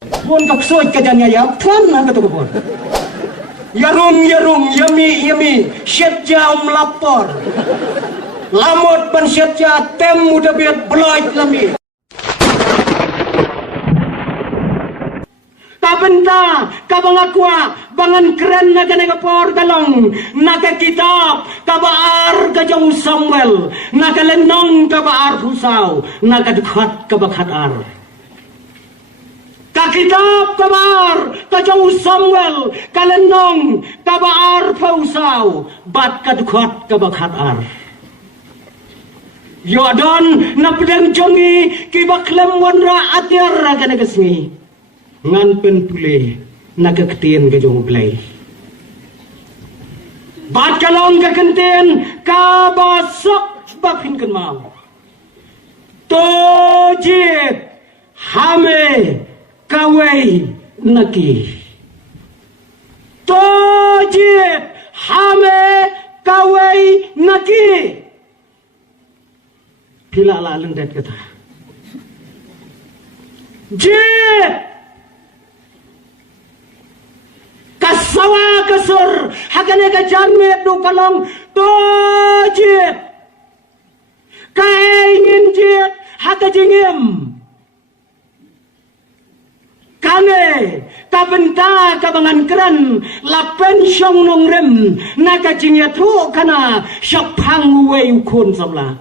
Pun kap soy kajanya ya pun nak tu pun. Yarum yami syet jam lapor. Lamot ban syet ja tem muda biat bloit lami. Benda kabang aqua bangan keren naga por galong naga kitab kabaar kajong Samuel naga lenong kabaar husau naga dukhat kabakhat ar ka kitab kabaar kajong Samuel kalenong kabaar husau bat kadukhat kabakhat ar yodon napdeng jongi kibaklem wanra atyar raga nagasngi ngan pen pule nakaketian ke jong play bat kalong ke kenten ka basok bakin kan mau tojit hame kawai naki tojit hame kawai naki pila la lendet kata jit kasawa kasur hakane ka janmet do kalong tojit kaingin jit haka jingim kane kabenta kabangan keran la pensyong nong rem naka jingya thu kana syapang wei ukon samla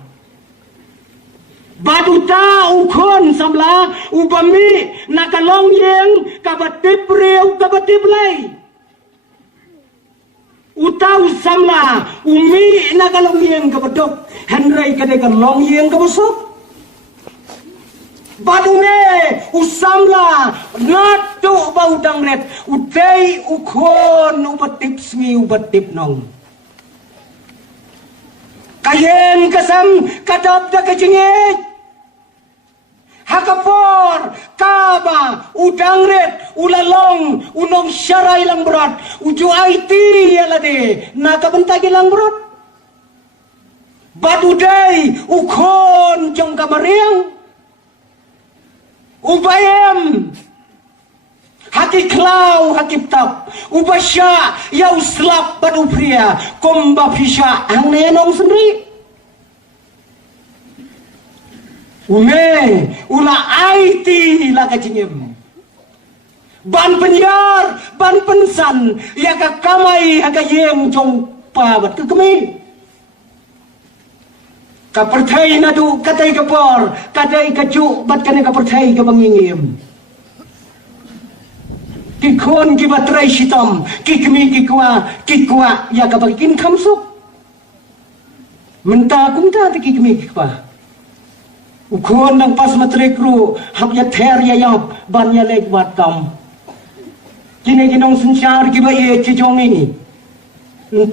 baduta ukon samla ubami naka long yeng kabatip rew kabatip lay utau samla umi nagalong yeng kabadok henry kadekan long yeng kabusok badume usamla natu baudang ret utei ukon ubatip sngi ubatip nong kayen kasam kadap da kajingit hakapor kaba udang red ulalong unong syarai lang berat uju IT alade nakabentagi lang berat badudai ukon jong kamariang ubayem haki klau hakip tap ubasya yau slap badu pria komba pisha ang nenong sendiri ume ula IT la kajingem ban penyiar ban pensan ya ka kamai haga yeng jong pa bat ke kemi ka perthai na du katai ka por katai ka ju bat kane ka perthai ka bangingem ki khon ki batrai sitam ki kemi ki kwa ya ka bakin khamsuk menta kumta ki kemi ki kwa ukon nang pas matrikru hab ya ther ya yap ban ya lek wat kam kini ginong sunsyar ki ba ye chijongi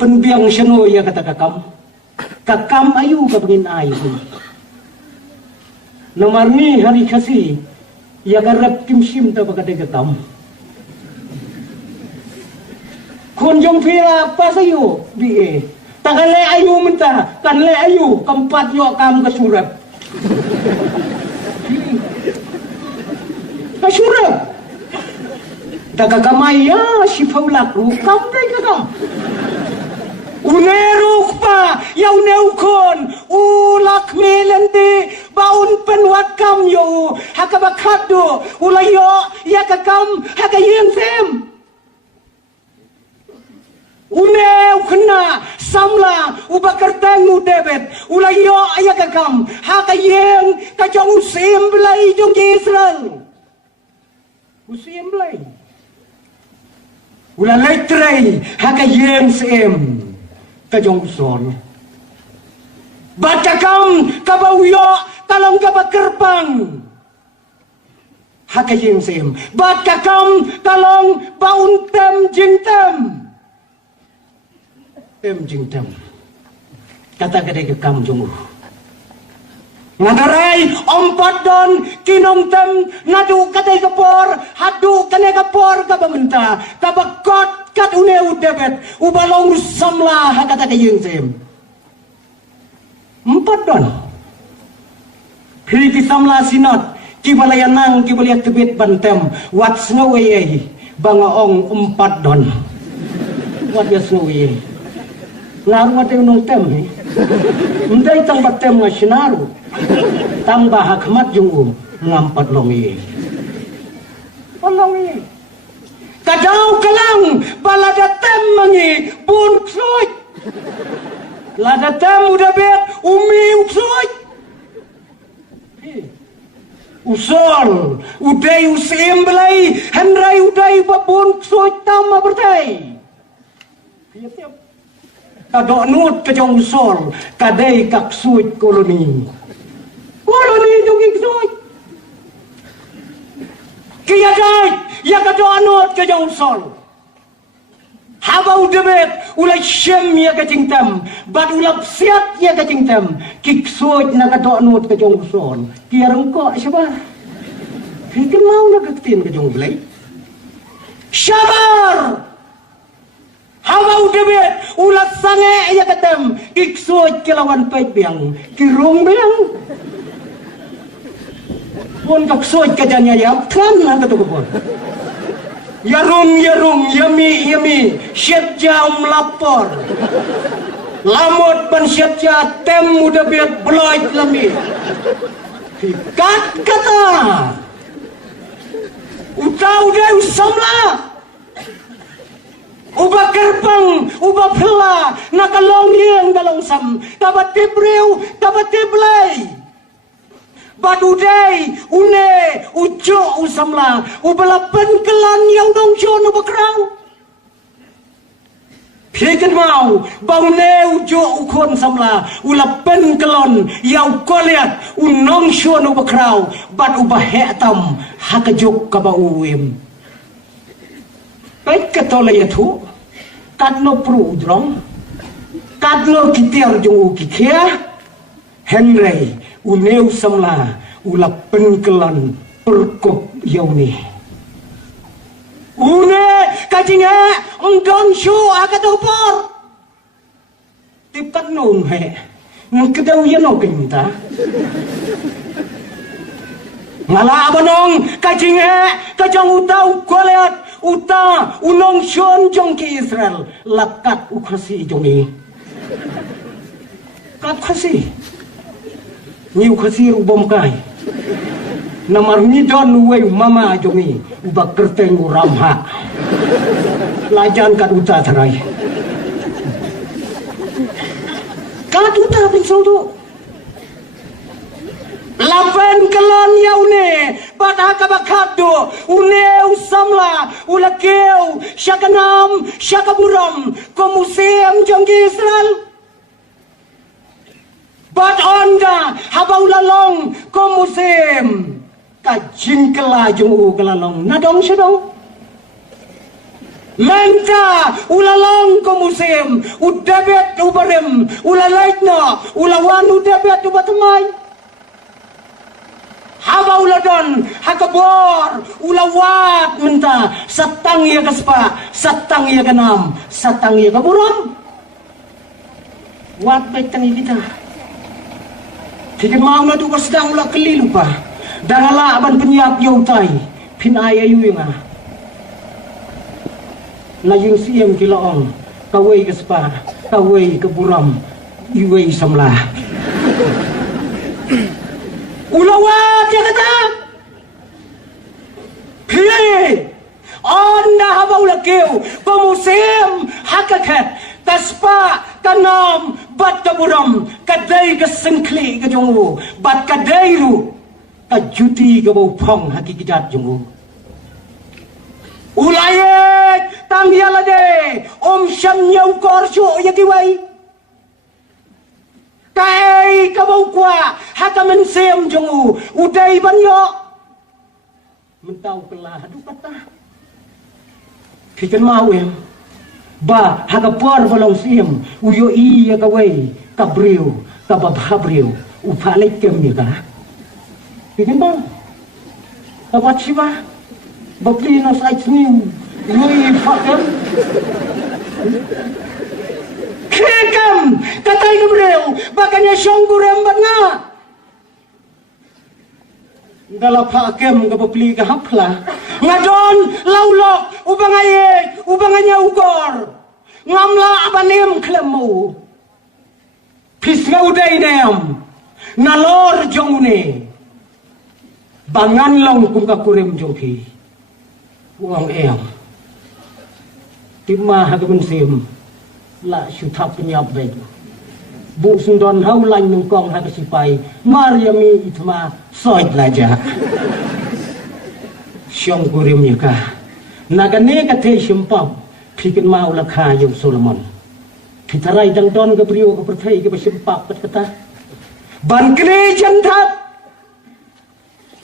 pen biang seno ya kata kakam ayu ka bangin ay namarni hari kasi ya garap kimsim ta bagade kakam kon jong pira pas ayu bi takale ayu menta kanle ayu kampat yo kam ka surat kasyurap daga kamaya si paulak rukam dai kakam uneruk pa yau neukon ulak melente baun penwat kam yo hakabakado ulayo ya kakam hakayen sem uneu kena samla ubakar tangu debet ulayo ayakakam hakayeng kajong usim belai jong Israel usim belai ulalai trei hakayeng sem kajong son batakam kabawyo talong kabakerpang hakayeng sem batakam talong bauntem jingtem jingtem kata kadai kam jong ngadarai ompat don kinong tem nadu kadai kapor hadu kane kapor kabamenta kabakot kat uneu debet ubalong samla hakata kayeng sem empat don Hiki samla sinot Kibalayanang kibalayat tebet bantem. Wat snow banga ong 4 don. Wat ya snow ngaru mate unong tem Mday tang batem nga sinaru. Tambah hakmat yung ngampat longi. Longi. Kadaw kalang balada tem mangi bunksoy. Lada tem udah bet umi uksoy. Usol, uday usim belai, henrai uday babun ksoy tama bertai. Kadok nut kejong usol, kadai kak suit koloni. Koloni jogi ksoy. Kia dai, ya kadok nut kejong usol. Habau debet ulai syem ya kajing tem, bad ulap siat ya kajing tem. Kiksuit na kadok nut kejong usol. Kia rengkok siapa? Kita mau nak ketin kejong belai. Syabar. Habau debet ulat sange ya katem. Kiksuit kelawan pait biang, kirung biang. Pun kiksuit kajanya ya, kan lah kata kupon. Yarung, yami, syed jam lapor. Lamot pan syed jam, tem muda biat beloit lami. Kat kata. Udah usamla. Uba gerbang, uba pela, nakalong yang dalong sam. Kabat tibreu, kabat tiblay. Badudai, une, ujo usamla, ubala penkelan yang dong jono bakrau. Pikan mau, baune ujo ukon samla, ula penkelon, yau koliat, unong jono bakrau, bad ubah hetam, hakajuk kabauim. Baik ketolay itu, kadno pru udrong, kadno kitiar jung ukikia, Henry, uneu samla ula penkelan perkop yauni. Une kajinga enggang syu akatopor. Tipat nung he. Ngkedaw yano kinta. Ngala abanong kajinga kajang utau koleat uta unong syon jong ki Israel lakat ukhasi jongi. Kat khasi. Ni ukhasi ubom kai. Namar midon uwe mama jongi ubak kerteng uramha. Lajan kat uta tarai. Kat uta pinsau tu. Lapen kelon yaune pada kabakado une usamla ulakeu syakanam syakaburam komusem jonggi Israel. Bat onda habau lalong komusem kajing kelajung kelalong nadong sedong. Menta ulalong komusem udabet ubarem ulalaitna ulawan udabet ubatamay. Haba uladon hakabor ulawat menta satang ya kaspa satang ya kanam satang ya kaburam. Wat baitang kita. Tiga mau na tu kasdang ulah kelilu pa. Darala aban penyiap yautai pinaya yuinga. Na yung siyem kilaong kaway kaspa kaway kaburam yuway samla. Ulawat ya kata. Pilih. Anda haba ulakeu pemusim hakakat taspa kanam bat kaburam kadai kesengkli ke jongu bat kadairu kajuti ke bau pong hakikat jongu. Ulayet tanggialade om syam nyau korsyo ya kiwai. Kai kabau kwa hakamen sem jongu udai banyo mentau kelah adu kata kikan mawem ba hakapor volong sim uyo iya kawai kabriu kababhabriu upalik kem ka kikan ba kabat siba baplino sa itsniu lui fakam kekam katay kabriu bakanya siyong gurem bat nga dalam pakem ke beli ke hapla ngadon laulok ubanganya ugor ngamla abanem klemu pisga udai nem nalor jongune bangan long kum ka kurem jongki uang em timah hagamen sim la syuthap penyap baik bu sundon hau lain nungkong hak sipai Maryami itma soit laja syong kurim yaka nagane kate simpap pikin mau lakha yung Solomon pitarai dang don ke brio ke perthai ke simpap pat kata ban kre jantat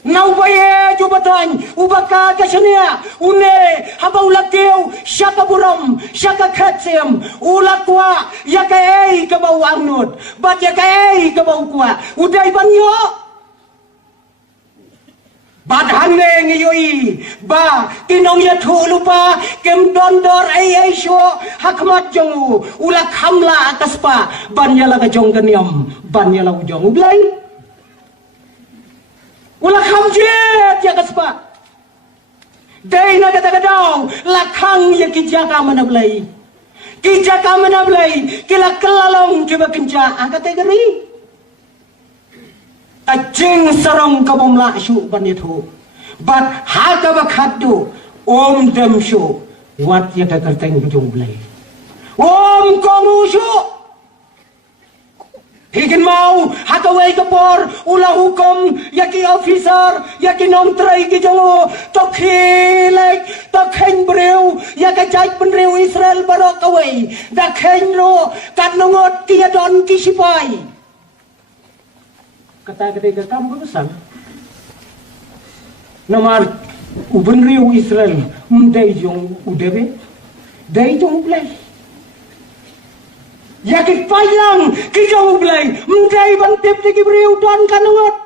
nau baye jubatan ubaka kasania une haba ulakeu syaka buram syaka khatsem ulakwa yakai ke bau angnut bat yakai ke bau kwa udai banyo bat hanne ngiyoi ba kinong ya thu lupa kem dondor ai sho hakmat jongu ulak hamla ataspa banyala ka jong kaniam banyala ujong ublai ulah hamjet ya kaspa dai na kata kadau lakhang ya kijaka manablai kila kelalong kiba kenca kategori ajing sarong kabom la syu ban itu bat haka bakhadu om dem syu wat ya kakarteng bujung blai om komu syu Higin mau hakawai kapor ulah hukum yaki officer yaki nom trai ki jongo tokhilek tokhen breu yaka jai penreu Israel barok kawai da khen ro kat nongot ki don ki sipai kata ketika kamu besar nomor ubenreu Israel mendai jong udebe dai jong blai yakit payang kijong blay mendai bantip lagi beriu don kanungot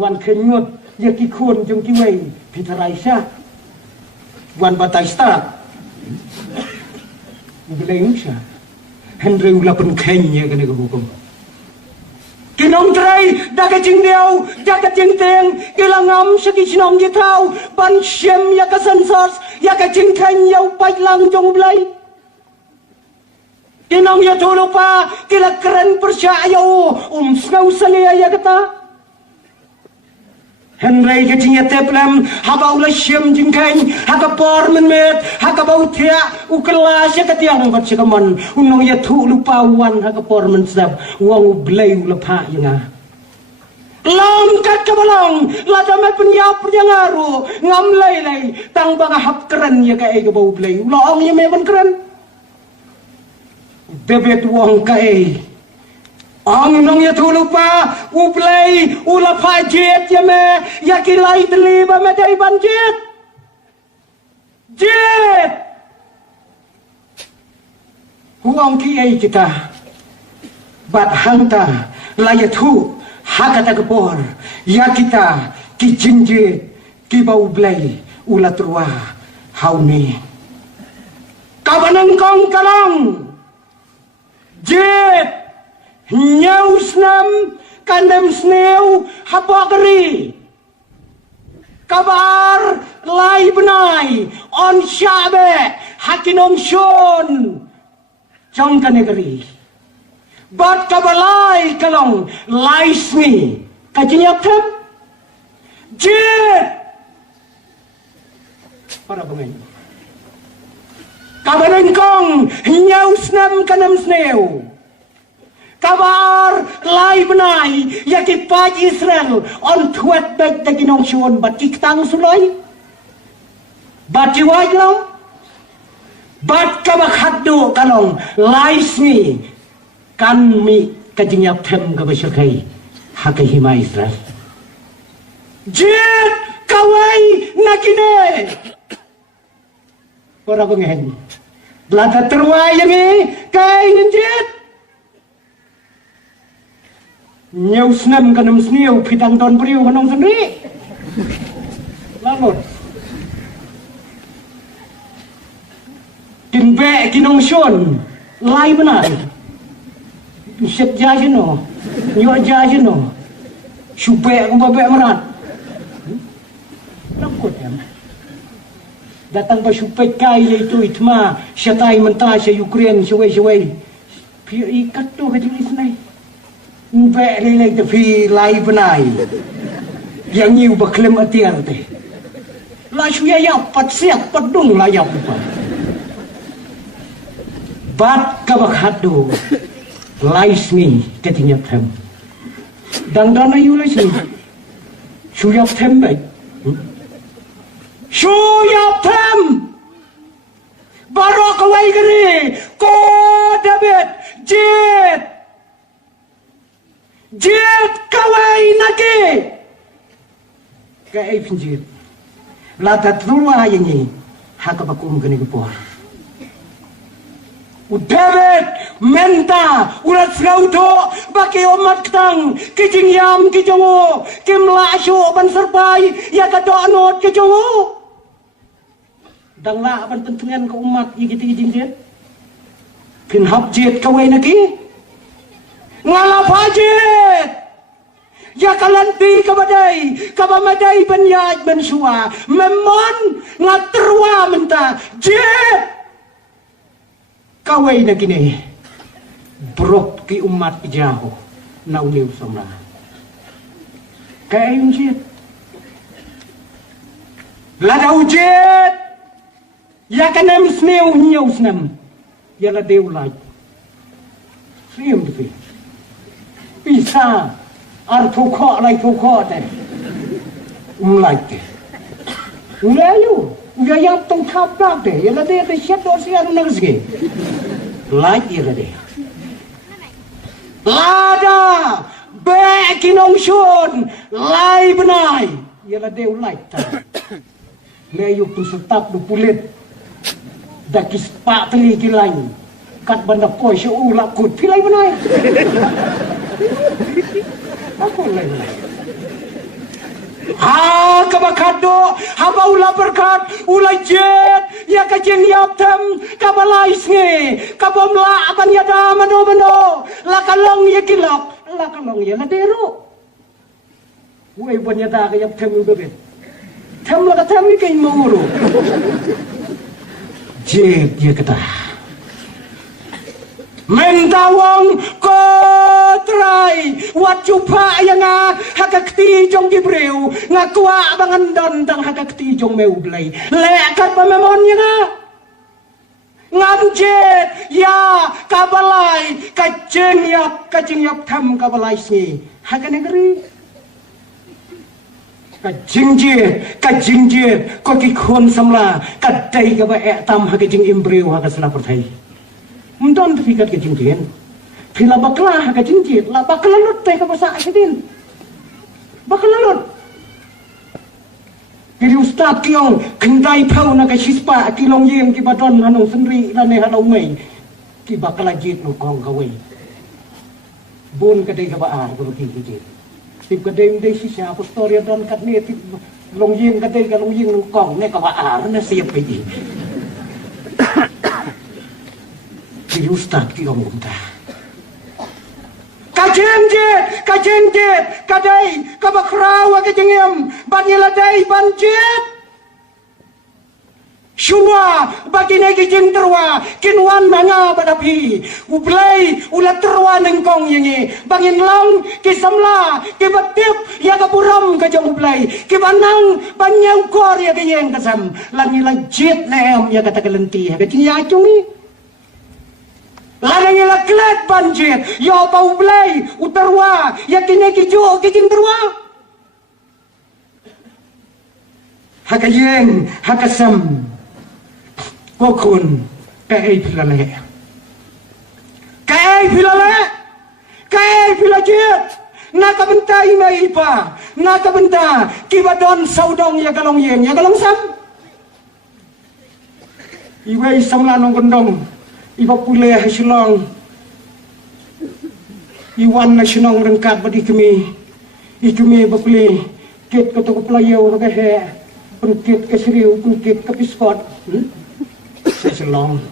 wan kenyut yaki khon jong kiwei pitaraisha wan bataista blay musha henry ulapen kenya kene hukum kinong trai daga jingdeu daga jingteng kilangam segi sinong jitau ban syem yaka sensors yaka jingken yau paylang jong blay Kinong ya tulo pa kila keren percaya sngau salia ya kata Henry ke jingya teplem haba ula syem jingkain haka por menmet haka bau tia ukela ya katiang bat sikaman unong ya tulo pa wan haka por mensab wang blay ula pa yanga Lam kat kabalong ladame penyap penyangaru ngam lay tang banga hap keren ya ka ega bau blay ulang ya meban keren Bebet wong kai ang nong ya tulupa uplay ulapa jet ya me yakilai deli ba me dai ban jet huang ki ai kita bat hanta layatu hakata kepor ya kita ki jinje ki bau blay ulatrua hauni kabanang kong kalang Jet nyausnam kandam sneu hapagri kabar lai benai on syabe hakinom shon jong kanegari bat kabalai kalong laismi kajinyap tem jet para pengen kabanan kong nyausnam kanam sneu kabar lai benai yaki paj Israel on tuat baik dagi nong shon bat kiktang sulai bat jiwaj long bat kabak haddo kalong laismi kan mi kajinyap tem kabasyakai hakai hima Israel jet kawai nakine para pengen belata terway yang kay ninjet nyusnam kanam sniu pitang ton priu kanong sendiri lalu kinbe kinong shon lai benar set jajino nyo jajino Syubek babek merat. Nakut ya. Datang ba syubek kai itu itma, syatai mentah sya Ukraine syawai. Pi ikat tu ke jenis nai. Mbek lelai te pi lai benai. Yang niu baklem atiar te. La syuya ya pat siap padung la ya pa. Bat ka bakhadu. Lais ni ketinya them. Dang dana yu lais ni. Syuyap them baik. Syuyap them. Baru kawai gini. Ko David. Jit kawai nagi. Kai pinjit. Lata trua yang haka bakum gini kepor. David menta ulat serauto bagi umat ketang kijing yam kijongo kimla asyo ban serpai ya kado anot kijongo dang la ban pentungan ke umat gitu jet pinhap jet kawai naki ngalap jet ya kalanti kabamadai banyaj bensua memon ngaterwa menta jet kawai na gini brok ki umat jauh na uliw samla kaya yung jet ladaw jet ya kanam snew nyaw snam ya ladaw laj siyem tupi isa ar pukho lay pukho te umlaj te ulayo Gaya tong kaprak deh, ya lade te siap dosi anu nagsi. Like ya lade. Lada be kinong shun, lai benai. Ya lade ulai ta. Leyu pun setap du pulit. Dakis pak teli kilai. Kat banda koi syu ulak kut pilai benai. Aku ulai benai. Ha kabakado haba ula berkat ula jet ya kajeng yaptem kabalais nge kabomla aban yada mano la kalong ya kilok la kalong ya ladero we banyada ka yaptem u bebet tem la tem ni kay manguro jet ya kata mentawang kotrai wacupa yang hakakti jong gibreu ngakwa abangan don tang hakakti jong meublay lekat pamemon yang ngamjet ya kabalai kajeng yap tham kabalai si hakan negeri kajingjet koki khon samla kadai ka ba tam hakajing imbreu hakasla perthai Mendon terpikat ke jingkin, bila baklah ke jingkit, lah bakalut teh ke bahasa asidin, bakalut. Jadi ustad kiong kendai pau nak sispa kilong yeng ki badon hanong sendiri lane hanong mei, ki bakalajit no kong kawe. Bun kadai ke baar kalau ki jit. Tip kadai mendai sisa apostoria don kat ni tip long yeng kadai ke long yeng no kong ne ke baar na siap pergi. Jadi ustad ki om kumta. Kajengjet, kadai, kabakrawa kajengem, banyiladai banjet. Semua bagi negi jeng terwa, kinwan manga badapi, ublay ulat terwa nengkong yengi, bangin lang kisamla, kibatip ya kapuram kajang ublay, kibanang banyau kor ya kayeng kasam, lanyilajet neem ya kata kelenti, ya kajeng yacungi. Ladang yang kelat banjir, ya bau belai, utarwa, ya kini kijo, kijing terwa. Hakayeng, hakasam, kokun, kai pilale. Kai pilajit, nakabentai maipa, nakabenta, kibadon saudong ya galong yeng, ya galong sam. Iwai samlanong gondong. Iba pulih hasilong Iwan na sinong rengkat badi kami Ikumi bapuli Kit kato ko pelayaw nagahe Pengkit ke siriw, pengkit ke piskot Hasilong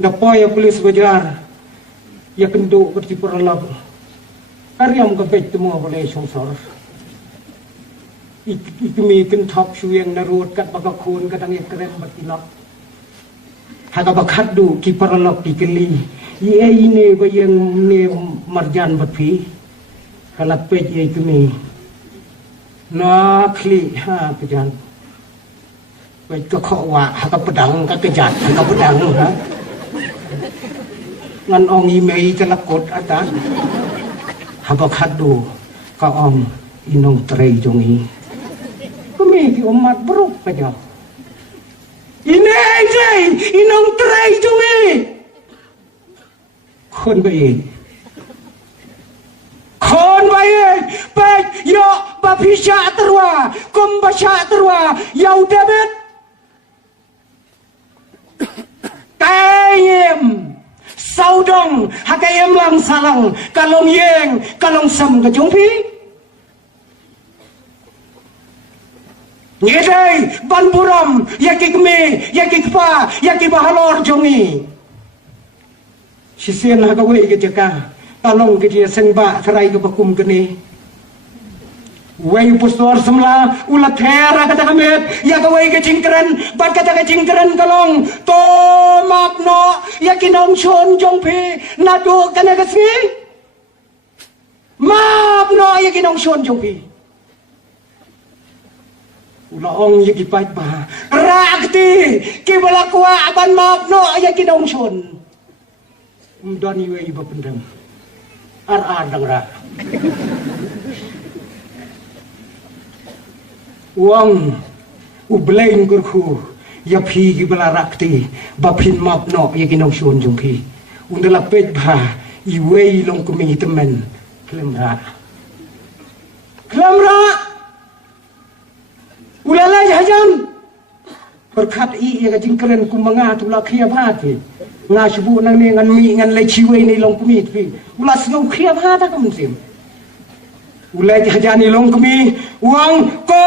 Napoy ang pulis bajar Ya kenduk berti peralab karyam ka bet temo boleh songsor ikmi ken thop sueng narut kat baka khun kadang ekrem batilak haga bakhat du ki paralok ki keli ye ine bayang ne marjan batpi kalap pej ye ikmi na kli ha pejan pej ka khwa haga pedang ka kejat haga pedang ha ngan ong imei kalakot atan habakhat du ka ong inong trei jongi kami ki umat beruk kaja ini je inong trei jongi khon bai pek yo bapisha terwa kumbasha terwa yau debet kayem saudong hakayem lang salang kalong yeng kalong sam ka jongpi ngedai ban buram yakikme yakikpa yakibahalor jongi sisen hakawe ke jaka kalong ke dia sengba serai ke bakum kene wei pustor semla ulat hera kata kamet ya kawai ke cingkeren bat kata ke cingkeren kalong to mapno ya kinong shon jongpi nado kana kasi mapno ya kinong shon jongpi ulaong ya kipat ba rakti kibalakwa aban mapno ya kinong shon umdan iwe iba pendam ar ra uang ublain gurku ya phi gi bala rakti bapin map no ya ginong shon jong phi undala pet ba iwei long kumi temen klemra ulala jajan berkat i ya jingkeren kumanga tula khia phati nga sbu nang ne ngan mi ngan le chiwei ni long kumi phi ulas ngau khia phata kam sim ulai jajani long kami uang ko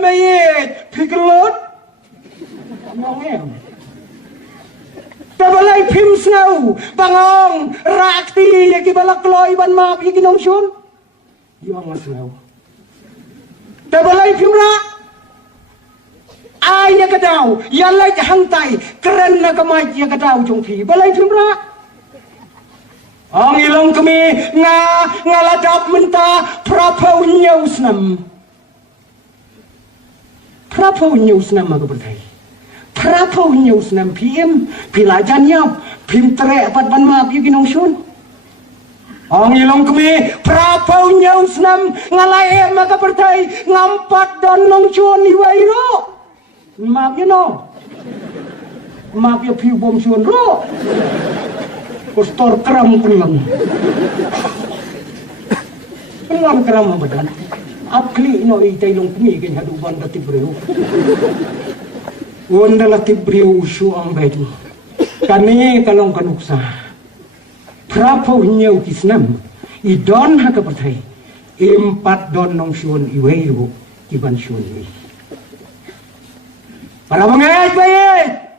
meyet pikelot ngong em tabalai phim snow bangong rakti yaki balak loy ban map yaki nong shun yuang snow tabalai phim ra ai ya kadau yalai hangtai keren na kamai ya kadau jong phi balai phim ra ang ilong kami ngaladap menta prapaw nyusnam aga bertai prapaw nyusnam pim pilajan yap pim tere pat ban map yugi nong shun ang ilong kami prapaw nyusnam ngalaem aga bertai ngampat don nong shun iwairo map you know map ya piu bom shun ro postor keram kelam badan apli no itai long kumi ken hadu banda tibreu wonda la tibreu shu ambedu kani kalong kanuksa prapo nyau kisnam idon haka pertai empat don nong shun iweiru iban shun ni para mangai baik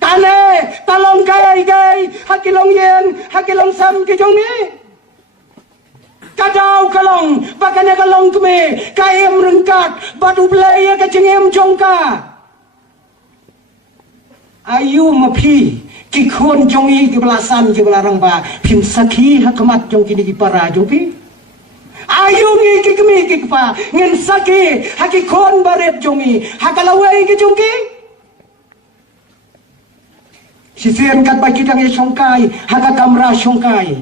tane talong gay hakilong yen hakilong sam ke jongi kadau kalong bakane kalong keme kaem rengkat batu belaya ke cengem jongka ayu mapi ki khon jongi ke belasan ke belarang ba pim sakhi hakmat jong kini ki para jongpi ayu ngi ki kemi ki pa ngen sakhi haki khon baret jongi hakalawai ke jongki sisian kat bagi dang songkai haka kamra songkai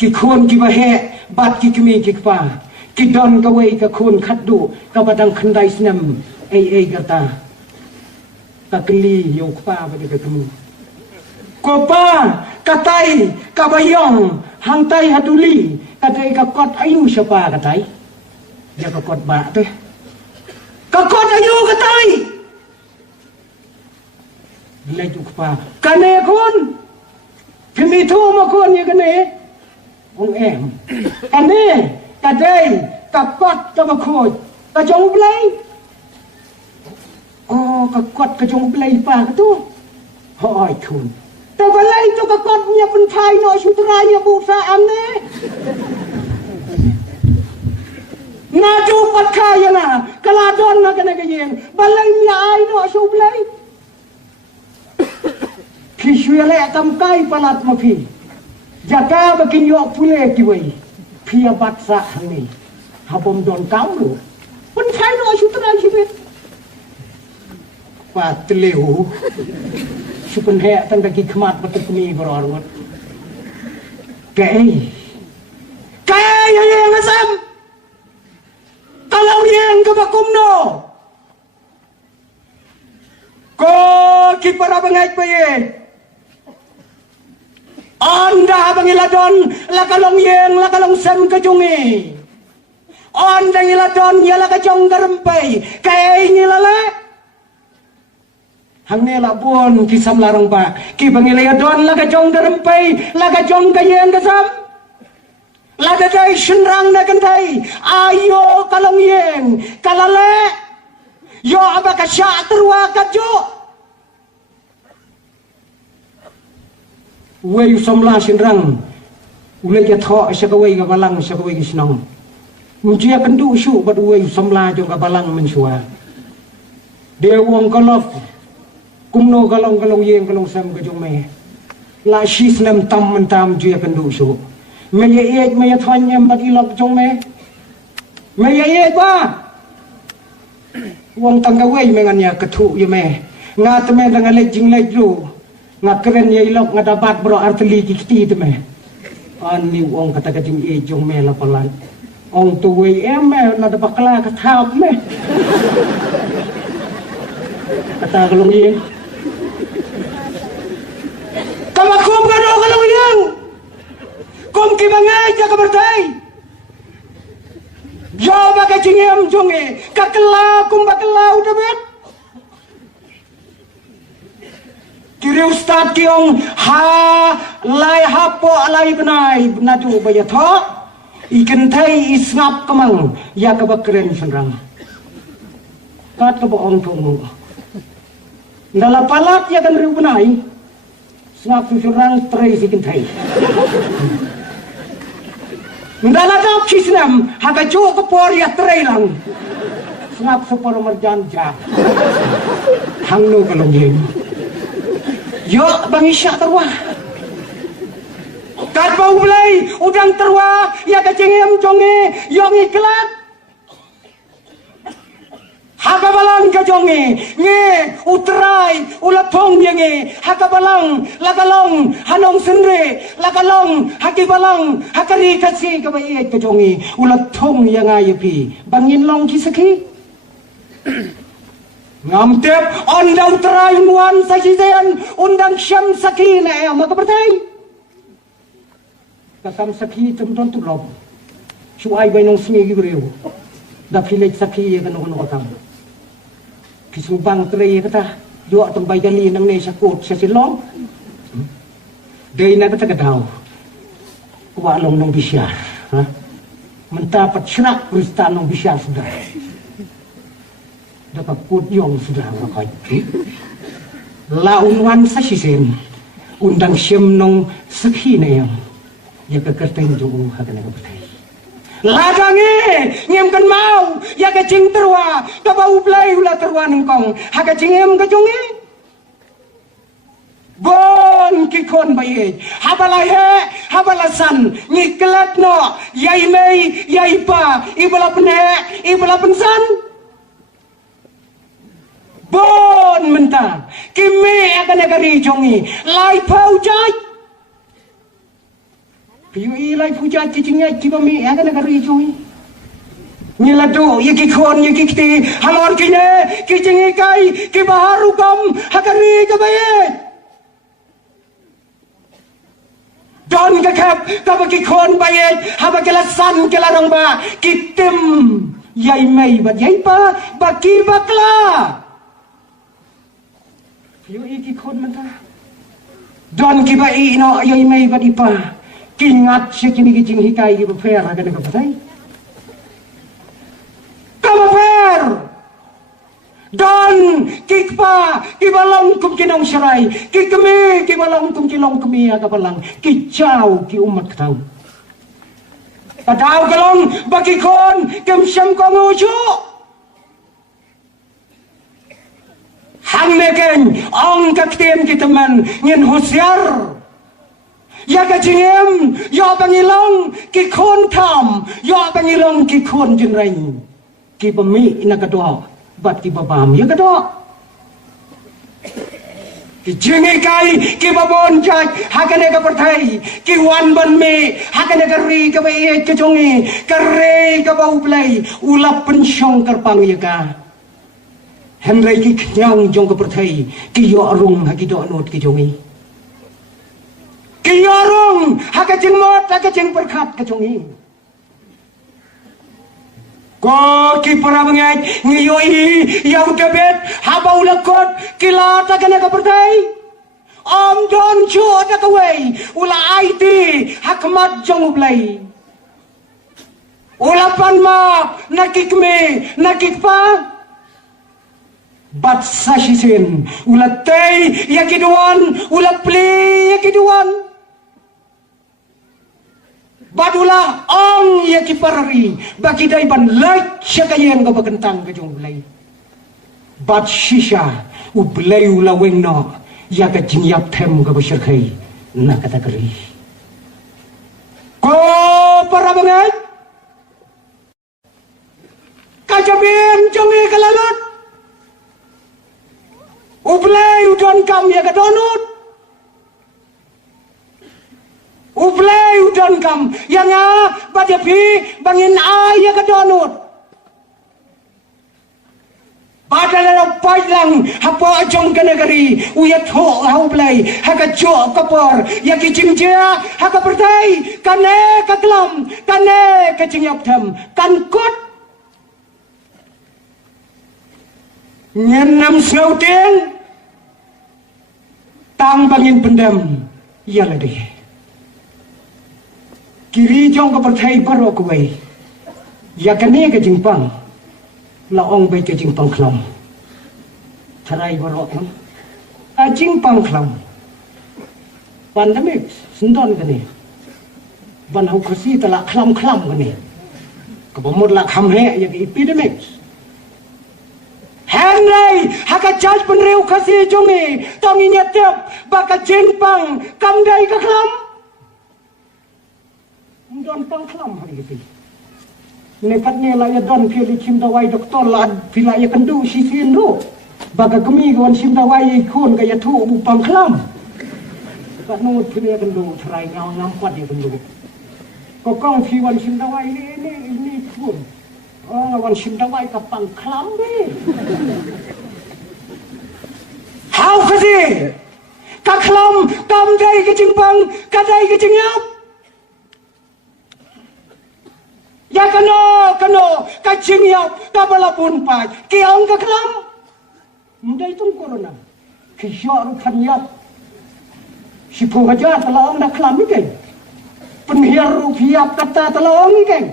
ki khon ki bahe bat ki kemi ki pa ki don ka wei ka khon khaddu ka badang khandai snam ei gata ka kli yo pa ba ka kemu ko pa katai ka bayong hantai haduli katai ka kot ayu siapa katai ya ka kot ba teh ka kot ayu katai Nilai pa kane kon pimitu mo kon ya kane ong em kane kadai kapot ka makot ka jong blai oh ka kot ka jong blai pa ka tu hoi kun balai tu kekotnya pentai no sutranya busa ane. Nadu patkaya na kaladon na kena kayen balai nya ai no sublai. Pisuele kamkai palat mapi. Jaga bakin yok pule kiwai. Pia batsa hani. Habom don kaulu. Pentai no sutranya sibet. Patleu. Supun hek tang daki kemat betul kami berorot. Kay yang asam. Kalau yang kebakum no. Ko kipara bangay paye. Anda bangiladon lakalong yang lakalong sem kajungi. Anda ngiladon ya lakajong garempay. Kay ngilala. Hang nela pun kisam larang pa. Ki bangilaya don laga jong derempai, laga jong kayen kasam. Laga jay senrang na kantai. Ayo kalong yen, kalale. Yo abaka sya terwa kajo. Wei somla senrang. Ulai ja tho syakawai ka balang syakawai ki senang. Mujia kendu syu bad wei somla jong ka balang mensua. Dewong kalof. Kumno galong yeng galong sam kajong me la shislam tam mentam juya kendu su me ye me thanya bagi lok jong me ye ba wong tangga wei mengannya kethu ye me ngat me dengan lejing lejlu ngat keren ye lok ngadabat bro arteli kiti te me ani wong kata kajing e jong me la palan ong tu wei me la da bakla ka thap me kata galong yeng Kamakum ka doon kalong yang kum kibangai ja kabartay Jaba ka cingem jonge kakela kum bakela udabet Kiri ustad kiong ha lai hapo lai benai benadu bayatho ikan thai isngap kamang ya kabakren senrang kat ka boong tumu ndala palat ya kan riu benai Sengap susurang terai sikin thai. Ndala dap kisnam haga jo ko por ya terai lang. Sengap supor merjan ja. Hangno kalong yen. Yo bangisya terwa. Kat bau belai udang terwa ya kacengem jonge yong iklat. Hakabalang kajonge nge utrai ulatong yange hakabalang lakalong hanong senre lakalong hakibalang hakari kasi kabaye kajonge ulatong yang ayepi bangin long kisaki ngamtep ondang utrai muan sajidan undang syam sakina ya maka bertai kasam saki temton tulop suai bainong singi gibreu dapilek saki ya kanong katam Kisubang teri kata, jua tembai jali nang ne sakut sesilong. Dei na kata kadau. Kuwa long nong bisyar, ha? Mendapat serak perista nong bisyar sudah. Dapat put yong sudah makai. Launwan sasisen, undang syem nong sakhi na yang. Ya kekerteng jung hakan na bertai. Lagange ngem kan mau ya ka cing terwa ka bau blai ula terwa nengkong ha ka cingem ka jonge bon ki kon baye habala he habala san ngiklat no yai mei yai pa ibala pene ibala pensan bon menta kimi akan negari jonge lai pau jai Piui lai puja cicingnya ciba mi akan negara ijui. Nyelado yaki kon yaki kiti halor kine kicingi kai kibaharu kam hakari kabaye. Don kakap kabaki kon baye habakelasan kelarang ba kitim yai mai bat yai pa baki bakla. Piui ki kon menta. Don kibai no yai mai bat ipa. Ingat sekini kicing hikai ki befer akan ke patai. Kamu fer. Dan kikpa kibalang kum kinong serai, kikemi kibalang kum kilong kemi agabalang, kicau ki umat ketau. Kadau kalong bagi kon kem syam kong uju. Hang neken ong kaktian ki teman ngin husyar. Ya kajingem, ya pangilong ki kon tam, ya pangilong ki kon jenrai. Ki pemi ina kadua, bat ki babam ya kadua. Ki jingi kai ki babon jaj hakane ka perthai ki wan ban me hakane ka ri ka bai ke jongi ka re ka bau play ulap pensyong karpang ya ka henrai ki knyang jong ka perthai ki yo arung ha ki do not ki jongi ki yo arung ha ka jing mot ha ka jing perkhat ka jongi ko ki para mengai ngiyoi ya udabet haba ulakot kila ta kana ka pertai om don chu ta ka wei ula IT hakmat jong ublai ula pan ma nakikme nakikpa bat sashisin ula tei yakiduan ula pli yakiduan Badula ong ya kiparari bagi daiban laik syakayang ka bagentang ka jong ulay. Bad shisha ublay ulaweng no ya ka jinyap tem ka basyarkay na katakari. Ko para bangay kajabin jong ikalalot ublay udon kam ya ka donut ublay udon kam yang badapi bangin ay ka donut badala pailang hapo ajong kanagari uyat ho ublay haka jo kapor ya kijingja haka pertai kane kaklam kane kajingyap tham kankut nyenam snauting tang bangin pendam ya ladih kiri jong ka perthai baro ko wei ya kane ka jingpang la ong bai ka jingpang khlam tharai baro kan a jingpang khlam pandemic sindon kane ban hau khasi tala khlam kane ka bomod la kham he ya epidemic henry haka jaj penreu khasi jongi tongi nyatep baka jingpang kamdai ka khlam don pang khlam hari itu. Nekatnya lah ya don pilih sim dawai doktor lah pilih ya kendu sisin ro. Baga kami kawan sim dawai ikon kaya tu bupang khlam. Kat nut pilih ya kendu cerai ngau kuat ya kendu. Kokong piwan sim dawai ini pun. Oh wan sim dawai kapang khlam be. How kasi? Kaklam kamdai kecimpang kadai kecinyap. Ya kano kacing yap kabalapun pai kiong ka klam mundai tung corona kisyor kan yap si puhaja talaong na klam ikay penhiar rupiah kata talaong ikay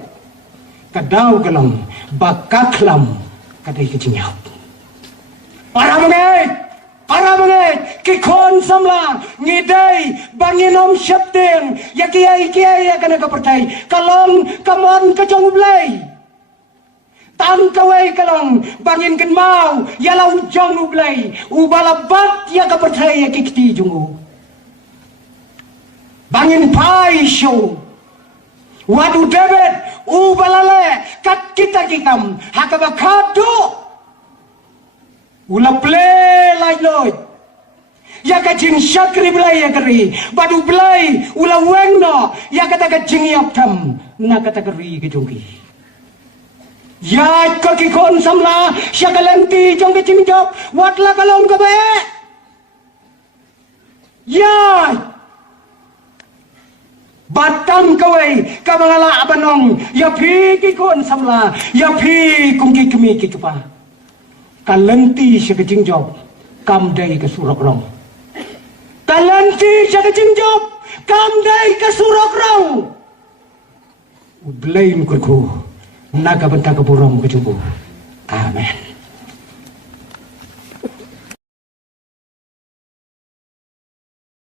kadaw kalam bakaklam kadai kacing yap para mengait kikon samla ngidai banginom syapting ya kiai ya kana kapertai kalong kamon kajong ublay tan kawai kalong bangin kan mau ya lau jong ublay ubalabat ya kapertai ya kikti jungu bangin pai show wadu debet ubalale kat kita kikam hakabakado ula play lai loy ya ka jing syakri blai ya kari badu blai ula wengno ya kata ka jing yap tham na kata kari ke jongki ya ka ki kon samla syakalenti jong ke jing job watla kalong ka be ya batam kawai ka mangala abanong ya phi ki kon samla ya phi kung ki kemi ki pa kalenti siya kajing job kamday ka surok rong kalenti siya kajing job kamday ka surok rong udlayin ko nagabanta ka burong kajubo amen.